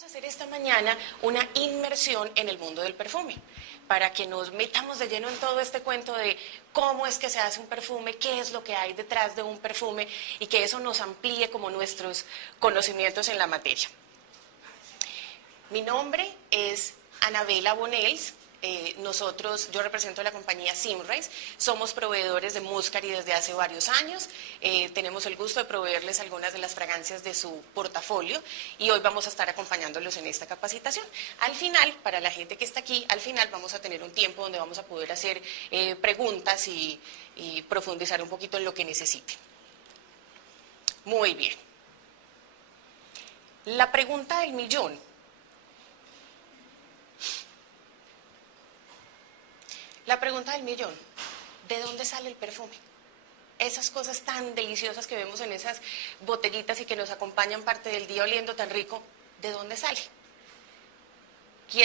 Vamos a hacer esta mañana una inmersión en el mundo del perfume, para que nos metamos de lleno en todo este cuento de cómo es que se hace un perfume, qué es lo que hay detrás de un perfume y que eso nos amplíe como nuestros conocimientos en la materia. Mi nombre es Anabela Bonels. Yo represento a la compañía Symrise, somos proveedores de Muscari desde hace varios años, tenemos el gusto de proveerles algunas de las fragancias de su portafolio y hoy vamos a estar acompañándolos en esta capacitación. Al final, para la gente que está aquí, al final vamos a tener un tiempo donde vamos a poder hacer preguntas y profundizar un poquito en lo que necesiten. Muy bien. La pregunta del millón. La pregunta del millón, ¿de dónde sale el perfume? Esas cosas tan deliciosas que vemos en esas botellitas y que nos acompañan parte del día oliendo tan rico, ¿de dónde sale?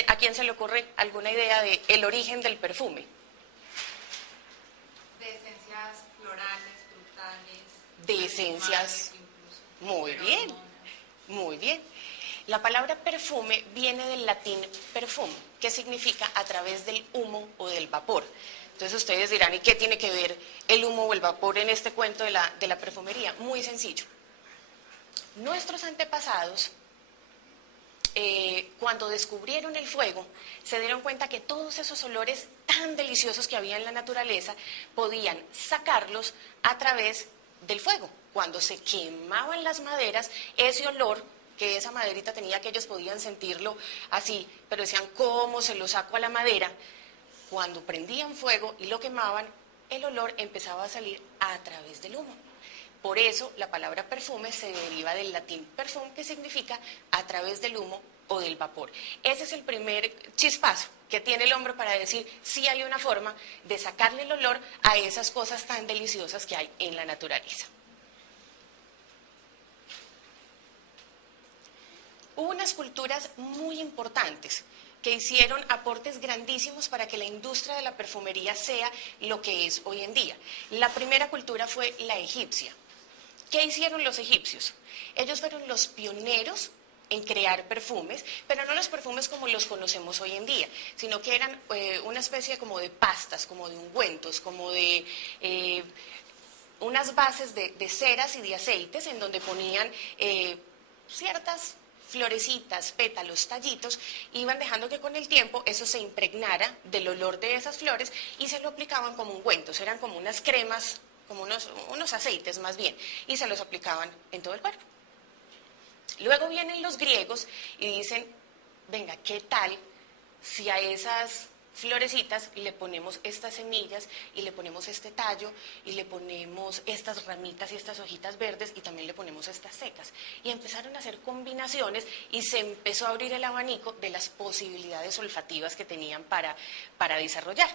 ¿A quién se le ocurre alguna idea del origen del perfume? De esencias florales, frutales. De esencias. Muy bien, muy bien. La palabra perfume viene del latín perfum, que significa a través del humo o del vapor. Entonces ustedes dirán, ¿y qué tiene que ver el humo o el vapor en este cuento de la perfumería? Muy sencillo. Nuestros antepasados, cuando descubrieron el fuego, se dieron cuenta que todos esos olores tan deliciosos que había en la naturaleza podían sacarlos a través del fuego. Cuando se quemaban las maderas, ese olor que esa maderita tenía, que ellos podían sentirlo así, pero decían, ¿cómo se lo saco a la madera? Cuando prendían fuego y lo quemaban, el olor empezaba a salir a través del humo. Por eso la palabra perfume se deriva del latín perfum, que significa a través del humo o del vapor. Ese es el primer chispazo que tiene el hombre para decir, sí hay una forma de sacarle el olor a esas cosas tan deliciosas que hay en la naturaleza. Hubo unas culturas muy importantes que hicieron aportes grandísimos para que la industria de la perfumería sea lo que es hoy en día. La primera cultura fue la egipcia. ¿Qué hicieron los egipcios? Ellos fueron los pioneros en crear perfumes, pero no los perfumes como los conocemos hoy en día, sino que eran una especie como de pastas, como de ungüentos, como de unas bases de ceras y de aceites en donde ponían ciertas florecitas, pétalos, tallitos, iban dejando que con el tiempo eso se impregnara del olor de esas flores y se lo aplicaban como ungüentos, eran como unas cremas, como unos aceites más bien, y se los aplicaban en todo el cuerpo. Luego vienen los griegos y dicen, venga, ¿qué tal si a esas florecitas le ponemos estas semillas y le ponemos este tallo y le ponemos estas ramitas y estas hojitas verdes y también le ponemos estas secas? Y empezaron a hacer combinaciones y se empezó a abrir el abanico de las posibilidades olfativas que tenían para desarrollar.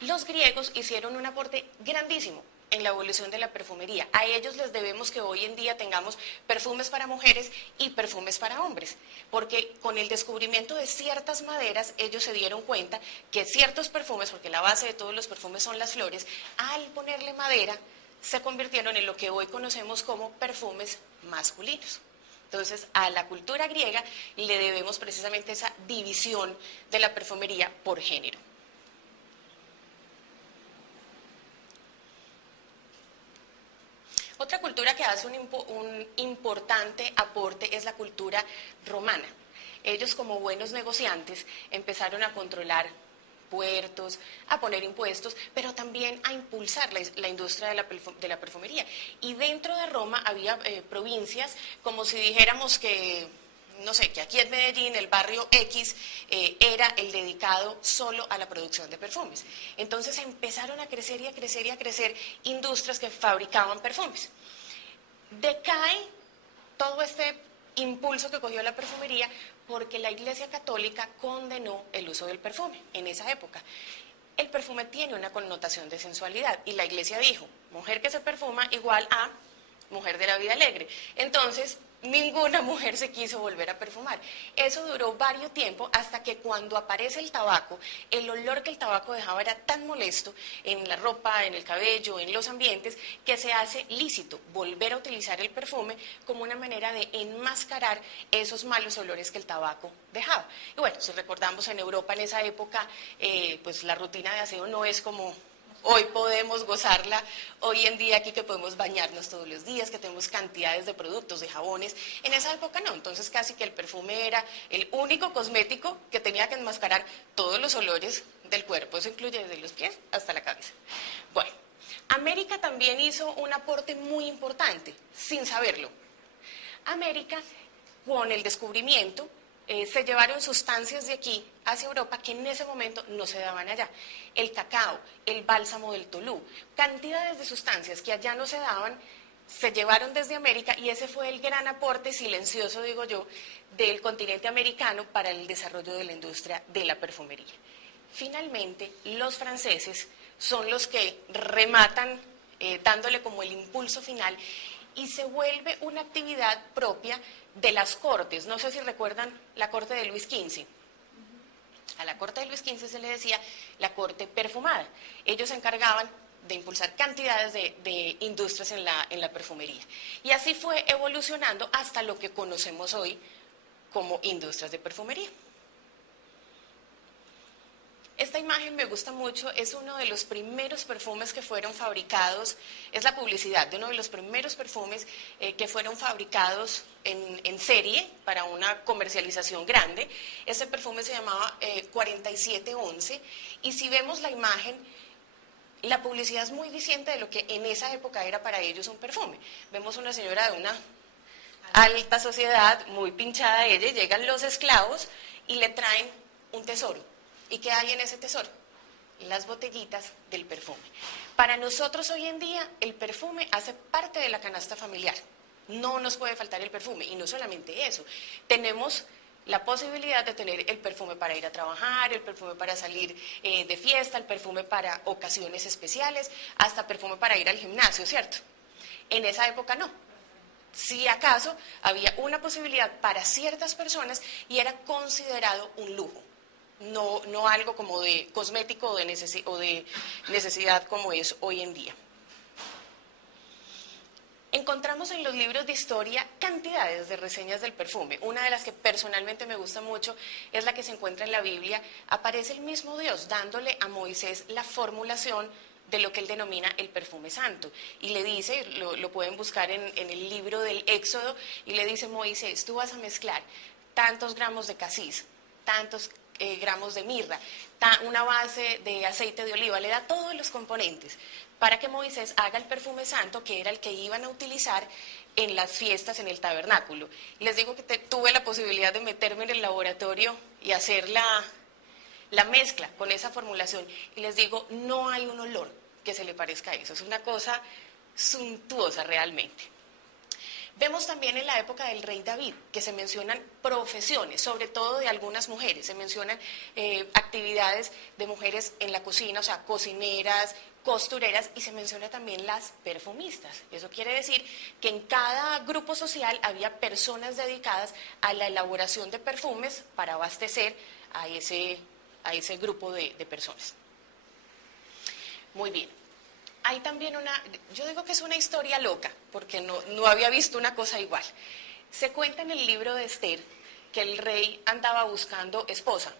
Los griegos hicieron un aporte grandísimo en la evolución de la perfumería. A ellos les debemos que hoy en día tengamos perfumes para mujeres y perfumes para hombres, porque con el descubrimiento de ciertas maderas, ellos se dieron cuenta que ciertos perfumes, porque la base de todos los perfumes son las flores, al ponerle madera, se convirtieron en lo que hoy conocemos como perfumes masculinos. Entonces, a la cultura griega le debemos precisamente esa división de la perfumería por género. Otra cultura que hace un importante aporte es la cultura romana. Ellos, como buenos negociantes, empezaron a controlar puertos, a poner impuestos, pero también a impulsar la industria de la perfumería. Y dentro de Roma había provincias, como si dijéramos que, no sé, que aquí en Medellín el barrio X era el dedicado solo a la producción de perfumes. Entonces empezaron a crecer y a crecer y a crecer industrias que fabricaban perfumes. Decae todo este impulso que cogió la perfumería porque la Iglesia Católica condenó el uso del perfume en esa época. El perfume tiene una connotación de sensualidad y la Iglesia dijo, mujer que se perfuma igual a mujer de la vida alegre. Entonces ninguna mujer se quiso volver a perfumar. Eso duró varios tiempos hasta que cuando aparece el tabaco, el olor que el tabaco dejaba era tan molesto en la ropa, en el cabello, en los ambientes, que se hace lícito volver a utilizar el perfume como una manera de enmascarar esos malos olores que el tabaco dejaba. Y bueno, si recordamos en Europa en esa época, pues la rutina de aseo no es como hoy podemos gozarla, hoy en día aquí que podemos bañarnos todos los días, que tenemos cantidades de productos, de jabones. En esa época no, entonces casi que el perfume era el único cosmético que tenía que enmascarar todos los olores del cuerpo, eso incluye desde los pies hasta la cabeza. Bueno, América también hizo un aporte muy importante, sin saberlo. América, con el descubrimiento, se llevaron sustancias de aquí hacia Europa que en ese momento no se daban allá. El cacao, el bálsamo del Tolú, cantidades de sustancias que allá no se daban, se llevaron desde América y ese fue el gran aporte silencioso, digo yo, del continente americano para el desarrollo de la industria de la perfumería. Finalmente, los franceses son los que rematan dándole como el impulso final y se vuelve una actividad propia de las cortes. No sé si recuerdan la corte de Luis XV. A la corte de Luis XV se le decía la corte perfumada. Ellos se encargaban de impulsar cantidades de industrias en la perfumería. Y así fue evolucionando hasta lo que conocemos hoy como industrias de perfumería. Esta imagen me gusta mucho, es uno de los primeros perfumes que fueron fabricados, es la publicidad de uno de los primeros perfumes que fueron fabricados en serie para una comercialización grande. Ese perfume se llamaba 4711 y si vemos la imagen, la publicidad es muy diciente de lo que en esa época era para ellos un perfume. Vemos una señora de una alta sociedad, muy pinchada ella, y llegan los esclavos y le traen un tesoro. ¿Y qué hay en ese tesoro? Las botellitas del perfume. Para nosotros hoy en día el perfume hace parte de la canasta familiar. No nos puede faltar el perfume y no solamente eso. Tenemos la posibilidad de tener el perfume para ir a trabajar, el perfume para salir de fiesta, el perfume para ocasiones especiales, hasta perfume para ir al gimnasio, ¿cierto? En esa época no. Si acaso había una posibilidad para ciertas personas y era considerado un lujo. No algo como de cosmético o de necesidad como es hoy en día. Encontramos en los libros de historia cantidades de reseñas del perfume. Una de las que personalmente me gusta mucho es la que se encuentra en la Biblia. Aparece el mismo Dios dándole a Moisés la formulación de lo que él denomina el perfume santo. Y le dice, lo pueden buscar en el libro del Éxodo, y le dice: Moisés, tú vas a mezclar tantos gramos de casis, tantos gramos de mirra, una base de aceite de oliva, le da todos los componentes para que Moisés haga el perfume santo que era el que iban a utilizar en las fiestas en el tabernáculo. Y les digo que tuve la posibilidad de meterme en el laboratorio y hacer la mezcla con esa formulación y les digo, no hay un olor que se le parezca a eso, es una cosa suntuosa realmente. Vemos también en la época del rey David que se mencionan profesiones, sobre todo de algunas mujeres, se mencionan actividades de mujeres en la cocina, o sea, cocineras, costureras, y se menciona también las perfumistas. Eso quiere decir que en cada grupo social había personas dedicadas a la elaboración de perfumes para abastecer a ese grupo de personas. Muy bien. Hay también yo digo que es una historia loca, porque no había visto una cosa igual. Se cuenta en el libro de Esther que el rey andaba buscando esposa,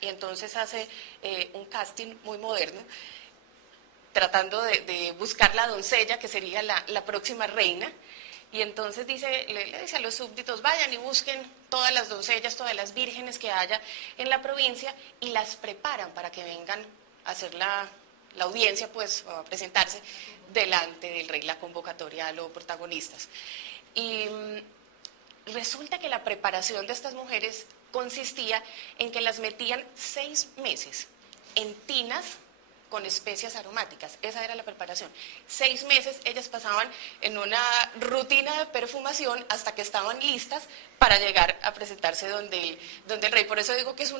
y entonces hace un casting muy moderno, tratando de buscar la doncella que sería la próxima reina, y entonces le dice a los súbditos, vayan y busquen todas las doncellas, todas las vírgenes que haya en la provincia, y las preparan para que vengan a hacer la audiencia, pues, a presentarse delante del rey, la convocatoria a los protagonistas. Y resulta que la preparación de estas mujeres consistía en que las metían 6 meses en tinas con especias aromáticas. Esa era la preparación. 6 meses ellas pasaban en una rutina de perfumación hasta que estaban listas para llegar a presentarse donde el rey. Por eso digo que es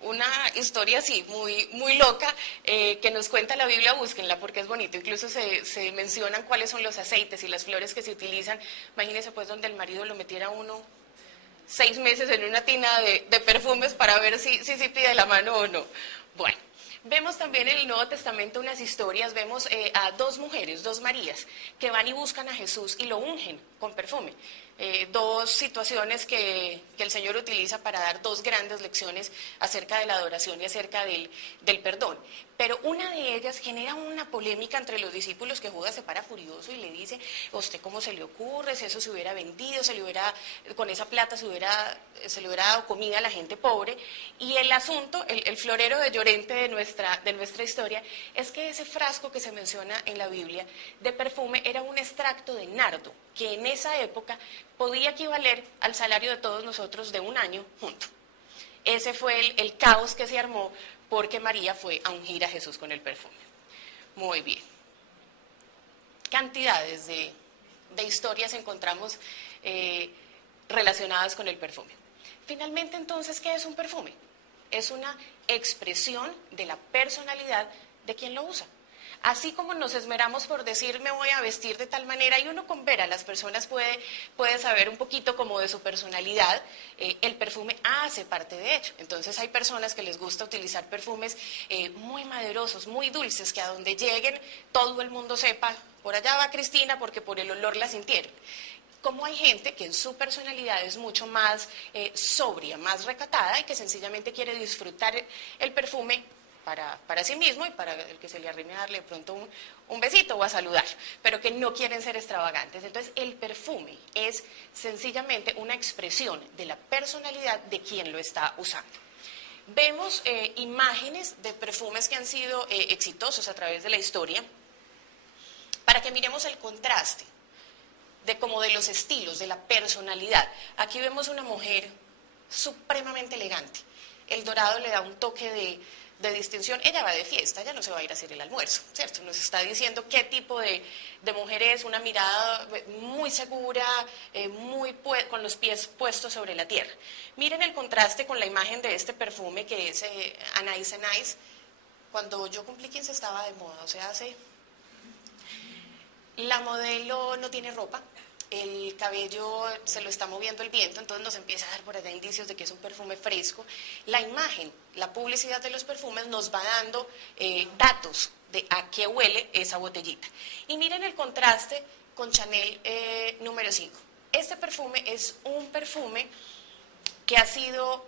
una historia así, muy loca, que nos cuenta la Biblia, búsquenla porque es bonito. Incluso se mencionan cuáles son los aceites y las flores que se utilizan. Imagínense pues donde el marido lo metiera a uno 6 meses en una tina de perfumes para ver si pide la mano o no. Bueno, vemos también en el Nuevo Testamento unas historias, vemos a 2 mujeres, 2 Marías, que van y buscan a Jesús y lo ungen con perfume. 2 situaciones que el Señor utiliza para dar 2 grandes lecciones acerca de la adoración y acerca del perdón. Pero una de ellas genera una polémica entre los discípulos, que Judas se para furioso y le dice: ¿a usted cómo se le ocurre? Si eso se hubiera vendido, con esa plata se le hubiera dado comida a la gente pobre. Y el asunto, el florero de Llorente de nuestra historia, es que ese frasco que se menciona en la Biblia de perfume era un extracto de nardo, que en esa época podía equivaler al salario de todos nosotros de un año junto. Ese fue el caos que se armó porque María fue a ungir a Jesús con el perfume. Muy bien. Cantidades de historias encontramos relacionadas con el perfume. Finalmente, entonces, ¿qué es un perfume? Es una expresión de la personalidad de quien lo usa. Así como nos esmeramos por decir me voy a vestir de tal manera, y uno con ver a las personas puede saber un poquito como de su personalidad, el perfume hace parte de ello. Entonces hay personas que les gusta utilizar perfumes muy maderosos, muy dulces, que a donde lleguen todo el mundo sepa, por allá va Cristina porque por el olor la sintieron. Como hay gente que en su personalidad es mucho más sobria, más recatada, y que sencillamente quiere disfrutar el perfume para sí mismo y para el que se le arrime a darle de pronto un besito o a saludar, pero que no quieren ser extravagantes. Entonces el perfume es sencillamente una expresión de la personalidad de quien lo está usando. Vemos imágenes de perfumes que han sido exitosos a través de la historia, para que miremos el contraste de los estilos, de la personalidad. Aquí vemos una mujer supremamente elegante. El dorado le da un toque de distinción. Ella va de fiesta, ella no se va a ir a hacer el almuerzo, ¿cierto? Nos está diciendo qué tipo de mujer es, una mirada muy segura, con los pies puestos sobre la tierra. Miren el contraste con la imagen de este perfume que es Anais Anais. Cuando yo cumplí 15 estaba de moda, o sea, la modelo no tiene ropa, el cabello se lo está moviendo el viento, entonces nos empieza a dar por allá indicios de que es un perfume fresco. La imagen, la publicidad de los perfumes nos va dando datos de a qué huele esa botellita. Y miren el contraste con Chanel número 5. Este perfume es un perfume que ha sido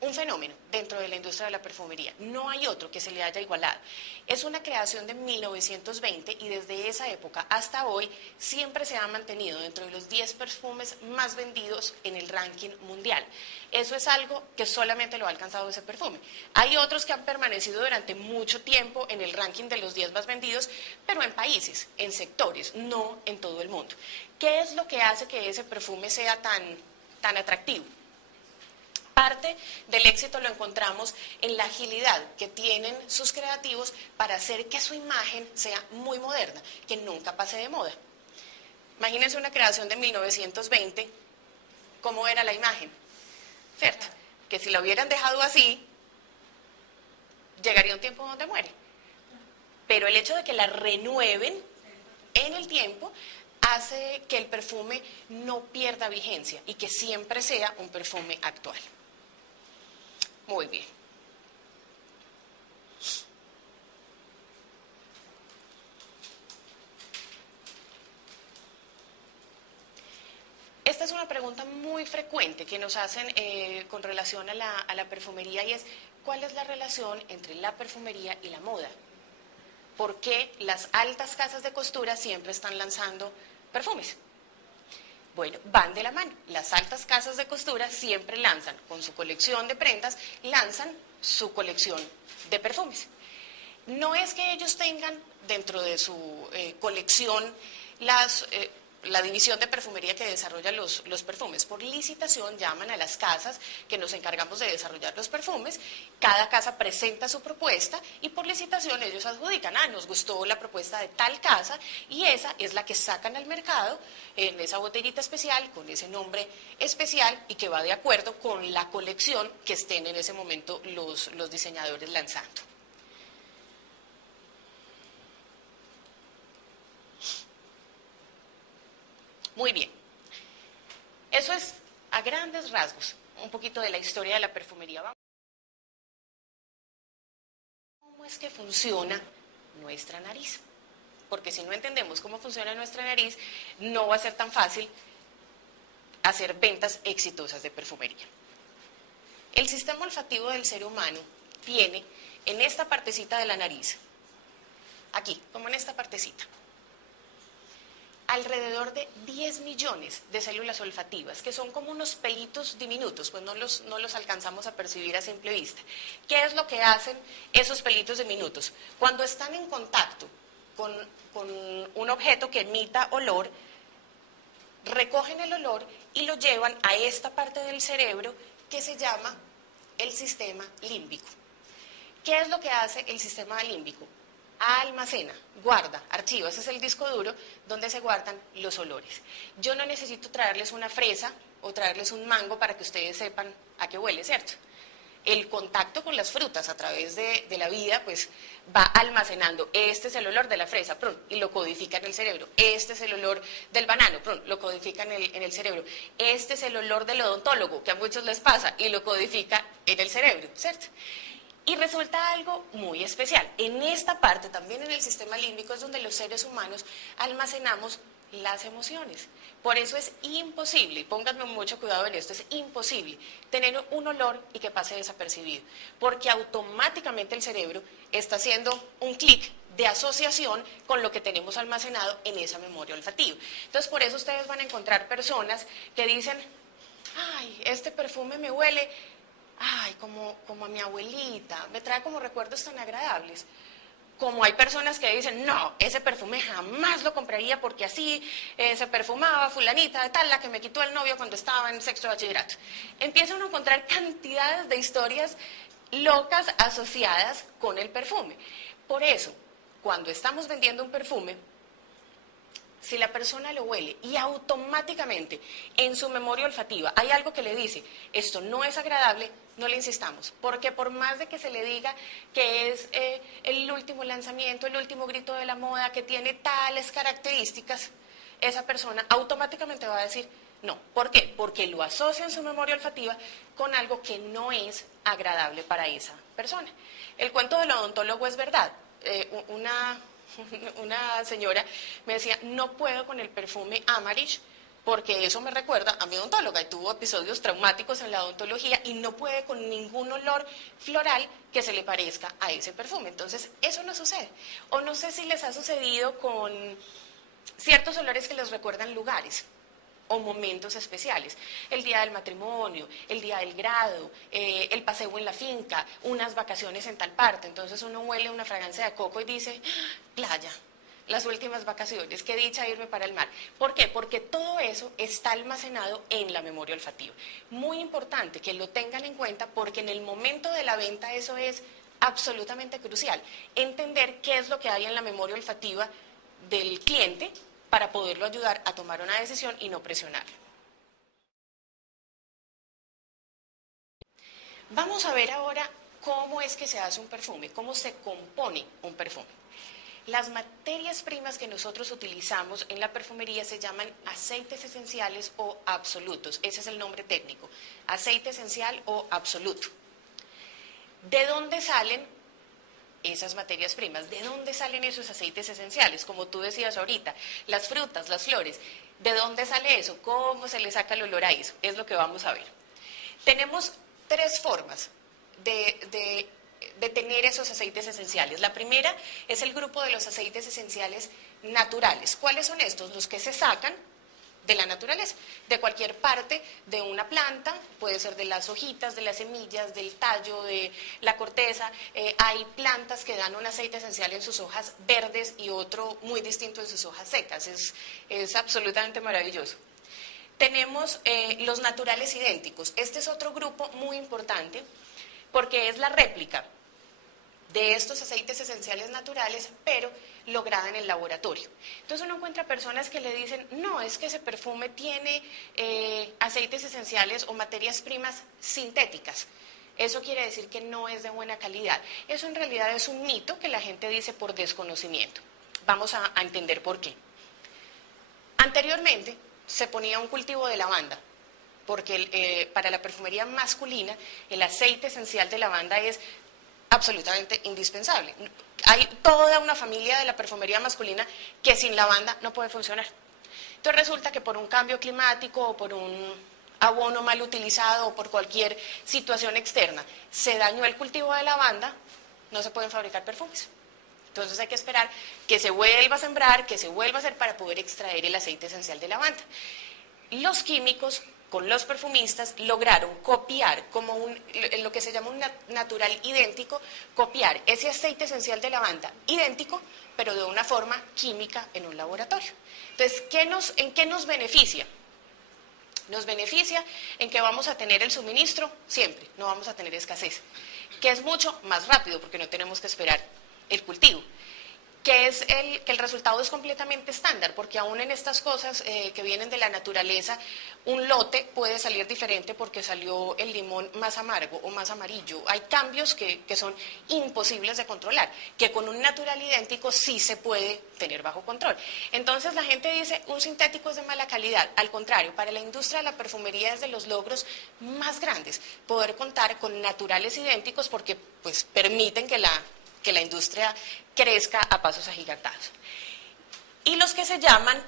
un fenómeno dentro de la industria de la perfumería. No hay otro que se le haya igualado. Es una creación de 1920 y desde esa época hasta hoy siempre se ha mantenido dentro de los 10 perfumes más vendidos en el ranking mundial. Eso es algo que solamente lo ha alcanzado ese perfume. Hay otros que han permanecido durante mucho tiempo en el ranking de los 10 más vendidos, pero en países, en sectores, no en todo el mundo. ¿Qué es lo que hace que ese perfume sea tan atractivo? Parte del éxito lo encontramos en la agilidad que tienen sus creativos para hacer que su imagen sea muy moderna, que nunca pase de moda. Imagínense una creación de 1920, ¿cómo era la imagen? ¿Cierto? Que si la hubieran dejado así, llegaría un tiempo donde muere. Pero el hecho de que la renueven en el tiempo hace que el perfume no pierda vigencia y que siempre sea un perfume actual. Muy bien. Esta es una pregunta muy frecuente que nos hacen con relación a la perfumería, y es: ¿cuál es la relación entre la perfumería y la moda? ¿Por qué las altas casas de costura siempre están lanzando perfumes? Bueno, van de la mano. Las altas casas de costura siempre lanzan, con su colección de prendas, lanzan su colección de perfumes. No es que ellos tengan dentro de su colección las la división de perfumería que desarrolla los perfumes. Por licitación llaman a las casas que nos encargamos de desarrollar los perfumes, cada casa presenta su propuesta y por licitación ellos adjudican, nos gustó la propuesta de tal casa y esa es la que sacan al mercado en esa botellita especial, con ese nombre especial y que va de acuerdo con la colección que estén en ese momento los diseñadores lanzando. Muy bien, eso es a grandes rasgos un poquito de la historia de la perfumería. ¿Cómo es que funciona nuestra nariz? Porque si no entendemos cómo funciona nuestra nariz, no va a ser tan fácil hacer ventas exitosas de perfumería. El sistema olfativo del ser humano tiene en esta partecita de la nariz, aquí, como en esta partecita, alrededor de 10 millones de células olfativas, que son como unos pelitos diminutos, pues no los alcanzamos a percibir a simple vista. ¿Qué es lo que hacen esos pelitos diminutos? Cuando están en contacto con un objeto que emita olor, recogen el olor y lo llevan a esta parte del cerebro que se llama el sistema límbico. ¿Qué es lo que hace el sistema límbico? Almacena, guarda, archiva, ese es el disco duro donde se guardan los olores. Yo no necesito traerles una fresa o traerles un mango para que ustedes sepan a qué huele, ¿cierto? El contacto con las frutas a través de la vida, pues va almacenando, este es el olor de la fresa, ¡prum!, y lo codifica en el cerebro, este es el olor del banano, ¡prum!, lo codifica en el cerebro, este es el olor del odontólogo, que a muchos les pasa, y lo codifica en el cerebro, ¿cierto? Y resulta algo muy especial. En esta parte, también en el sistema límbico, es donde los seres humanos almacenamos las emociones. Por eso es imposible, y pónganme mucho cuidado en esto, es imposible tener un olor y que pase desapercibido, porque automáticamente el cerebro está haciendo un clic de asociación con lo que tenemos almacenado en esa memoria olfativa. Entonces, por eso ustedes van a encontrar personas que dicen, ay, este perfume me huele, ay, como a mi abuelita, me trae como recuerdos tan agradables. Como hay personas que dicen, no, ese perfume jamás lo compraría porque así se perfumaba fulanita de tal, la que me quitó el novio cuando estaba en sexto de bachillerato. Empiezan a encontrar cantidades de historias locas asociadas con el perfume. Por eso, cuando estamos vendiendo un perfume, si la persona lo huele y automáticamente en su memoria olfativa hay algo que le dice, esto no es agradable, no le insistamos, porque por más de que se le diga que es el último lanzamiento, el último grito de la moda, que tiene tales características, esa persona automáticamente va a decir no. ¿Por qué? Porque lo asocia en su memoria olfativa con algo que no es agradable para esa persona. El cuento del odontólogo es verdad. Una señora me decía, no puedo con el perfume Amarish porque eso me recuerda a mi odontóloga y tuvo episodios traumáticos en la odontología y no puede con ningún olor floral que se le parezca a ese perfume. Entonces, eso no sucede. O no sé si les ha sucedido con ciertos olores que les recuerdan lugares o momentos especiales, el día del matrimonio, el día del grado, el paseo en la finca, unas vacaciones en tal parte. Entonces uno huele una fragancia de coco y dice, playa, las últimas vacaciones, qué dicha irme para el mar. ¿Por qué? Porque todo eso está almacenado en la memoria olfativa. Muy importante que lo tengan en cuenta porque en el momento de la venta eso es absolutamente crucial. Entender qué es lo que hay en la memoria olfativa del cliente para poderlo ayudar a tomar una decisión y no presionarlo. Vamos a ver ahora cómo es que se hace un perfume, cómo se compone un perfume. Las materias primas que nosotros utilizamos en la perfumería se llaman aceites esenciales o absolutos. Ese es el nombre técnico, aceite esencial o absoluto. ¿De dónde salen esas materias primas? ¿De dónde salen esos aceites esenciales? Como tú decías ahorita, las frutas, las flores. ¿De dónde sale eso? ¿Cómo se le saca el olor a eso? Es lo que vamos a ver. Tenemos tres formas de tener esos aceites esenciales. La primera es el grupo de los aceites esenciales naturales. ¿Cuáles son estos? Los que se sacan de la naturaleza, de cualquier parte de una planta, puede ser de las hojitas, de las semillas, del tallo, de la corteza. Hay plantas que dan un aceite esencial en sus hojas verdes y otro muy distinto en sus hojas secas. Es absolutamente maravilloso. Tenemos los naturales idénticos. Este es otro grupo muy importante porque es la réplica de estos aceites esenciales naturales, pero lograda en el laboratorio. Entonces uno encuentra personas que le dicen, no, es que ese perfume tiene aceites esenciales o materias primas sintéticas. Eso quiere decir que no es de buena calidad. Eso en realidad es un mito que la gente dice por desconocimiento. Vamos a entender por qué. Anteriormente se ponía un cultivo de lavanda, porque para la perfumería masculina el aceite esencial de lavanda es absolutamente indispensable. Hay toda una familia de la perfumería masculina que sin lavanda no puede funcionar. Entonces resulta que por un cambio climático o por un abono mal utilizado o por cualquier situación externa se dañó el cultivo de lavanda, no se pueden fabricar perfumes. Entonces hay que esperar que se vuelva a sembrar, que se vuelva a hacer para poder extraer el aceite esencial de lavanda. Los químicos con los perfumistas lograron copiar como lo que se llama un natural idéntico, copiar ese aceite esencial de lavanda idéntico, pero de una forma química en un laboratorio. Entonces, ¿en qué nos beneficia? Nos beneficia en que vamos a tener el suministro siempre, no vamos a tener escasez, que es mucho más rápido porque no tenemos que esperar el cultivo. Que el resultado es completamente estándar, porque aún en estas cosas que vienen de la naturaleza, un lote puede salir diferente porque salió el limón más amargo o más amarillo. Hay cambios que son imposibles de controlar, que con un natural idéntico sí se puede tener bajo control. Entonces la gente dice, un sintético es de mala calidad. Al contrario, para la industria de la perfumería es de los logros más grandes, poder contar con naturales idénticos porque pues permiten que la industria crezca a pasos agigantados. Y los que se llaman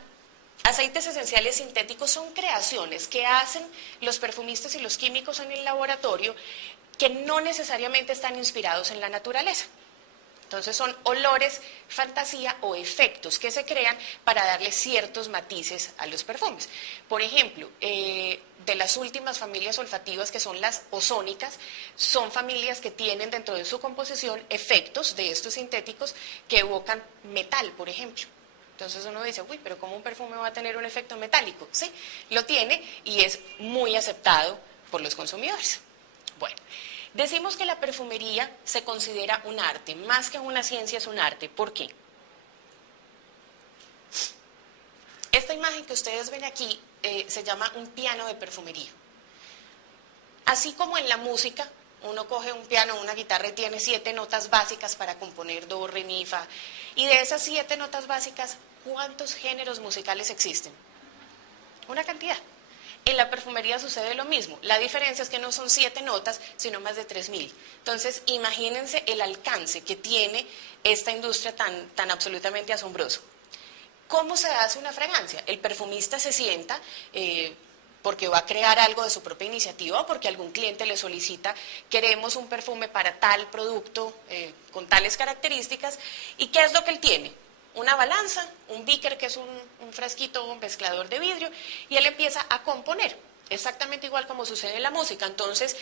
aceites esenciales sintéticos son creaciones que hacen los perfumistas y los químicos en el laboratorio que no necesariamente están inspirados en la naturaleza. Entonces son olores, fantasía o efectos que se crean para darle ciertos matices a los perfumes. Por ejemplo, de las últimas familias olfativas que son las ozónicas, son familias que tienen dentro de su composición efectos de estos sintéticos que evocan metal, por ejemplo. Entonces uno dice, uy, pero ¿cómo un perfume va a tener un efecto metálico? Sí, lo tiene y es muy aceptado por los consumidores. Bueno. Decimos que la perfumería se considera un arte, más que una ciencia es un arte. ¿Por qué? Esta imagen que ustedes ven aquí se llama un piano de perfumería. Así como en la música, uno coge un piano o una guitarra y tiene 7 notas básicas para componer do, re, mi, fa. Y de esas 7 notas básicas, ¿cuántos géneros musicales existen? Una cantidad. En la perfumería sucede lo mismo, la diferencia es que no son 7 notas, sino más de 3000. Entonces, imagínense el alcance que tiene esta industria tan absolutamente asombroso. ¿Cómo se hace una fragancia? El perfumista se sienta porque va a crear algo de su propia iniciativa o porque algún cliente le solicita, queremos un perfume para tal producto con tales características, ¿y qué es lo que él tiene? Una balanza, un beaker que es un frasquito, un mezclador de vidrio, y él empieza a componer, exactamente igual como sucede en la música. Entonces,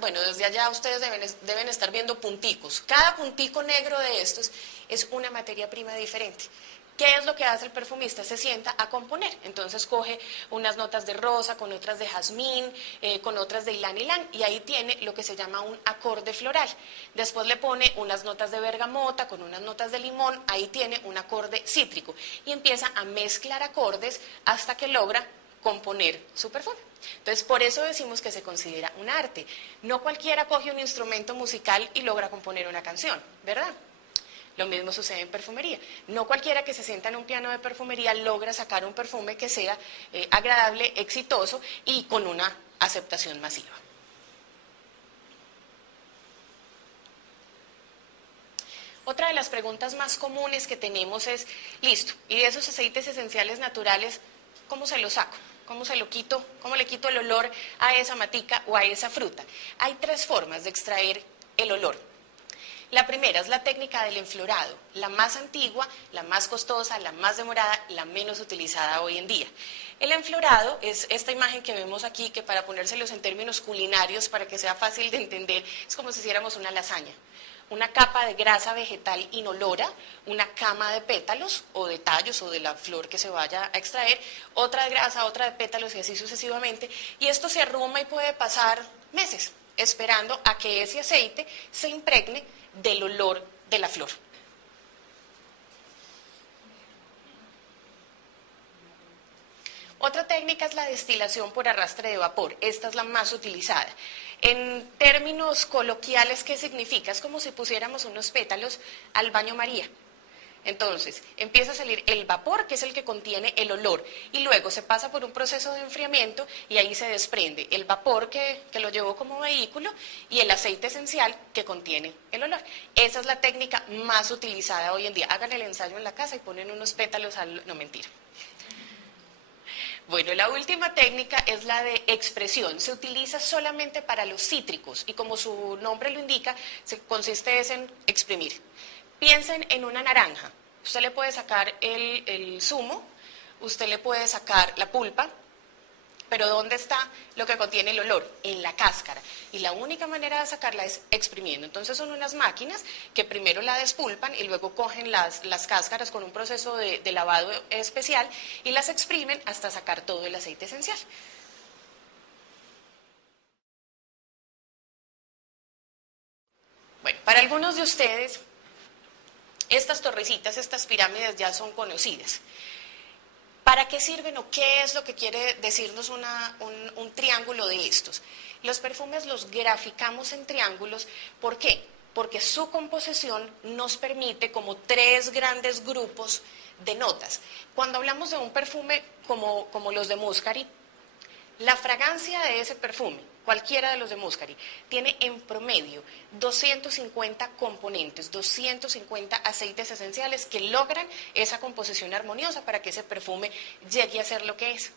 desde allá ustedes deben estar viendo punticos. Cada puntico negro de estos es una materia prima diferente. ¿Qué es lo que hace el perfumista? Se sienta a componer. Entonces coge unas notas de rosa, con otras de jazmín, con otras de ylang ylang, y ahí tiene lo que se llama un acorde floral. Después le pone unas notas de bergamota, con unas notas de limón, ahí tiene un acorde cítrico. Y empieza a mezclar acordes hasta que logra componer su perfume. Entonces, por eso decimos que se considera un arte. No cualquiera coge un instrumento musical y logra componer una canción, ¿verdad? Lo mismo sucede en perfumería. No cualquiera que se sienta en un piano de perfumería logra sacar un perfume que sea agradable, exitoso y con una aceptación masiva. Otra de las preguntas más comunes que tenemos es, listo, y de esos aceites esenciales naturales, ¿cómo se los saco? ¿Cómo se lo quito? ¿Cómo le quito el olor a esa matica o a esa fruta? Hay 3 formas de extraer el olor. La primera es la técnica del enflorado, la más antigua, la más costosa, la más demorada, la menos utilizada hoy en día. El enflorado es esta imagen que vemos aquí, que para ponérselos en términos culinarios, para que sea fácil de entender, es como si hiciéramos una lasaña. Una capa de grasa vegetal inolora, una cama de pétalos o de tallos o de la flor que se vaya a extraer, otra de grasa, otra de pétalos y así sucesivamente. Y esto se arruma y puede pasar meses esperando a que ese aceite se impregne del olor de la flor. Otra técnica es la destilación por arrastre de vapor. Esta es la más utilizada. En términos coloquiales, ¿qué significa? Es como si pusiéramos unos pétalos al baño María. Entonces, empieza a salir el vapor, que es el que contiene el olor, y luego se pasa por un proceso de enfriamiento y ahí se desprende el vapor que lo llevó como vehículo y el aceite esencial que contiene el olor. Esa es la técnica más utilizada hoy en día. Hagan el ensayo en la casa y ponen unos pétalos al... No, mentira. Bueno, la última técnica es la de expresión. Se utiliza solamente para los cítricos y como su nombre lo indica, consiste en exprimir. Piensen en una naranja. Usted le puede sacar el zumo, usted le puede sacar la pulpa, pero ¿dónde está lo que contiene el olor? En la cáscara. Y la única manera de sacarla es exprimiendo. Entonces son unas máquinas que primero la despulpan y luego cogen las cáscaras con un proceso de lavado especial y las exprimen hasta sacar todo el aceite esencial. Bueno, para algunos de ustedes, estas torrecitas, estas pirámides ya son conocidas. ¿Para qué sirven o qué es lo que quiere decirnos un triángulo de estos? Los perfumes los graficamos en triángulos, ¿por qué? Porque su composición nos permite como tres grandes grupos de notas. Cuando hablamos de un perfume como los de Muscari, la fragancia de ese perfume, cualquiera de los de Muscari, tiene en promedio 250 componentes, 250 aceites esenciales que logran esa composición armoniosa para que ese perfume llegue a ser lo que es.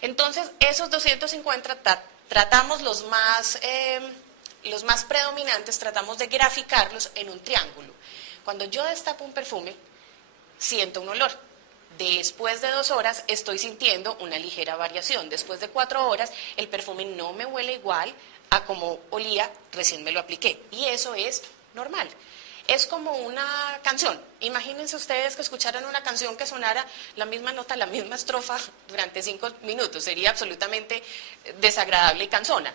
Entonces, esos 250 tratamos los más predominantes, tratamos de graficarlos en un triángulo. Cuando yo destapo un perfume, siento un olor. Después de 2 horas estoy sintiendo una ligera variación. Después de 4 horas el perfume no me huele igual a como olía recién me lo apliqué. Y eso es normal. Es como una canción. Imagínense ustedes que escucharan una canción que sonara la misma nota, la misma estrofa durante 5 minutos. Sería absolutamente desagradable y cansona.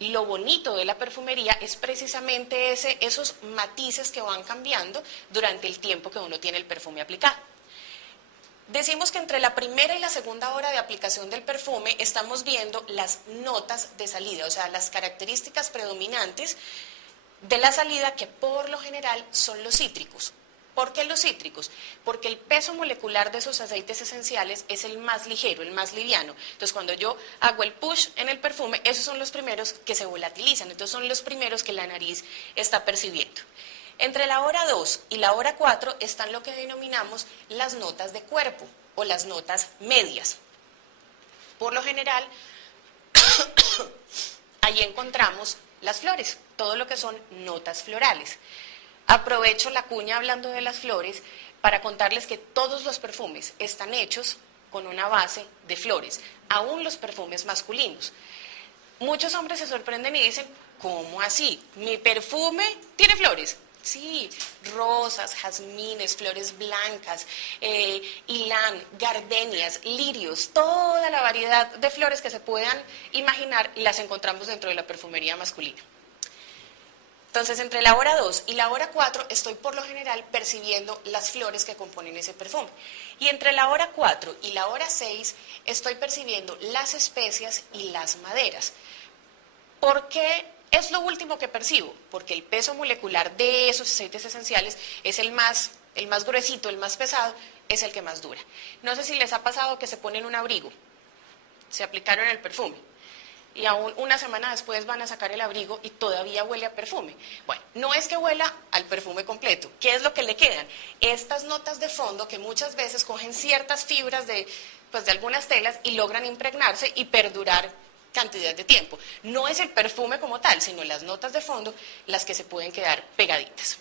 Lo bonito de la perfumería es precisamente esos matices que van cambiando durante el tiempo que uno tiene el perfume aplicado. Decimos que entre la primera y la segunda hora de aplicación del perfume estamos viendo las notas de salida, o sea, las características predominantes de la salida que por lo general son los cítricos. ¿Por qué los cítricos? Porque el peso molecular de esos aceites esenciales es el más ligero, el más liviano. Entonces, cuando yo hago el push en el perfume, esos son los primeros que se volatilizan, entonces son los primeros que la nariz está percibiendo. Entre la hora 2 y la hora 4 están lo que denominamos las notas de cuerpo o las notas medias. Por lo general, ahí encontramos las flores, todo lo que son notas florales. Aprovecho la cuña hablando de las flores para contarles que todos los perfumes están hechos con una base de flores, aún los perfumes masculinos. Muchos hombres se sorprenden y dicen, ¿cómo así? ¿Mi perfume tiene flores? Sí, rosas, jazmines, flores blancas, hilán, gardenias, lirios, toda la variedad de flores que se puedan imaginar las encontramos dentro de la perfumería masculina. Entonces, entre la hora 2 y la hora 4 estoy por lo general percibiendo las flores que componen ese perfume. Y entre la hora 4 y la hora 6 estoy percibiendo las especias y las maderas. ¿Por qué es lo último que percibo? Porque el peso molecular de esos aceites esenciales es el más gruesito, el más pesado, es el que más dura. No sé si les ha pasado que se ponen un abrigo, se aplicaron el perfume y aún una semana después van a sacar el abrigo y todavía huele a perfume. Bueno, no es que huela al perfume completo. ¿Qué es lo que le quedan? Estas notas de fondo que muchas veces cogen ciertas fibras de algunas telas y logran impregnarse y perdurar cantidad de tiempo. No es el perfume como tal, sino las notas de fondo las que se pueden quedar pegaditas.